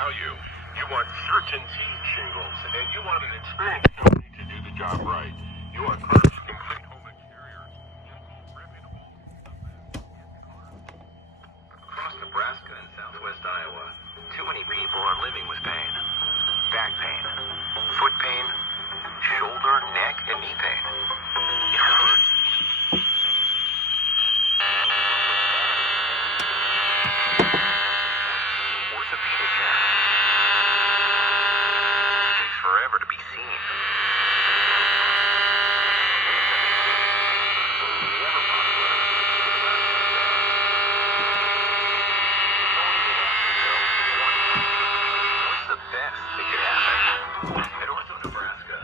value. You want certainty shingles, and you want an experienced company to do the job right. You want Carter's complete home exteriors. Across Nebraska and southwest Iowa, too many people are living with pain. Back pain, foot pain, shoulder, neck, and knee pain. It hurts. Orthopedic care takes forever to be seen. What's the best that could happen? At Ortho Nebraska,